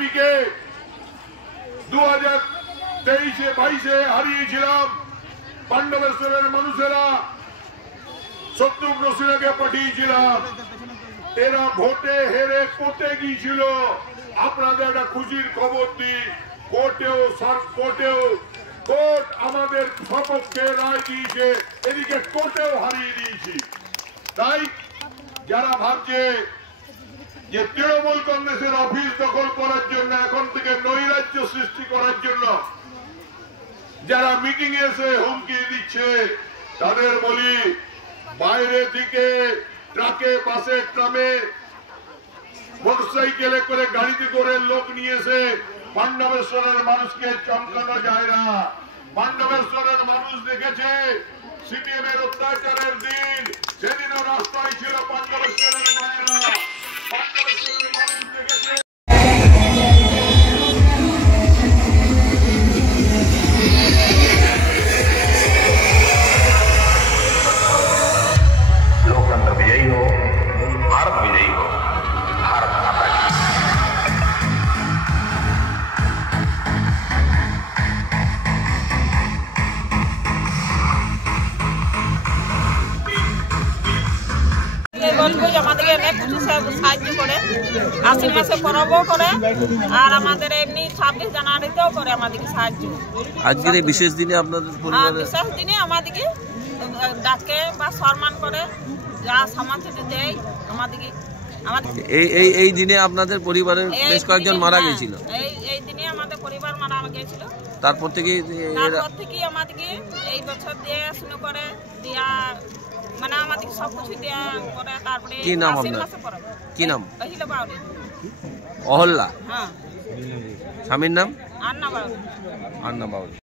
বিকে 2023-22 হারিয়েছিলাম। পাণ্ডবেশ্বরের মানুষেরা শত্রুঘ্ন সিনহাকে পাঠিয়েছিলাম। এরা ভোটে হেরে কোর্টে গিয়েছিল। আপনাদের একটা খুশির খবর দিই, কোর্ট আমাদের সপক্ষে রায় দিয়েছে, এদিকে কোর্টেও হারিয়ে দিয়েছি। তাই যারা ভাবছে যে তৃণমূল কংগ্রেসের অফিস দখল করার জন্য, এখন থেকে নৈরাজ্য সৃষ্টি করার জন্য যারা মিটিং এসে হুমকি দিচ্ছে, তাদের বলি বাইরে থেকে ট্রাকে, বাসে, ট্রামে, মোটরসাইকেলে করে, গাড়িতে করে লোক নিয়ে এসে পাণ্ডবেশ্বরের মানুষকে চমকানো যায় না। পাণ্ডবেশ্বরের মানুষ দেখেছে সিপিএম এর অত্যাচারের দিন, সেদিনও রাস্তায় ছিল পাণ্ডবেশ্বরের মায়েরা। পাণ্ডবেশ্বরের মানুষ দেখেছে। लोकतंत्र विजयी हो, भारत विजयी हो, भारत माता की। সাহায্য করে, আশ্বিন মাসে পরবও করে, আর আমাদের এমনি 26 জানুয়ারিতেও করে আমাদেরকে সাহায্য। আজকের এই বিশেষ দিনে আপনাদের বিশেষ দিনে আমাদেরকে ডাকে বা সম্মান করে, যা সামর্থ্য দেয় আমাদেরকে। এই দিনে আপনাদের পরিবারের বেশ কয়েকজন মারা গিয়েছিল। এই দিনে আমাদের পরিবার মারা গিয়েছিল। তারপর থেকে আমাদেরকে এই বছর দিয়ে শুরু করে দিয়া, মানে আমাদের সবকিছু দেয়া করে। তারপরে কি নাম আপনার? কি নাম? অহল্যা। হ্যাঁ। স্বামীর নাম? আন্না বাউরি। আন্না বাউরি।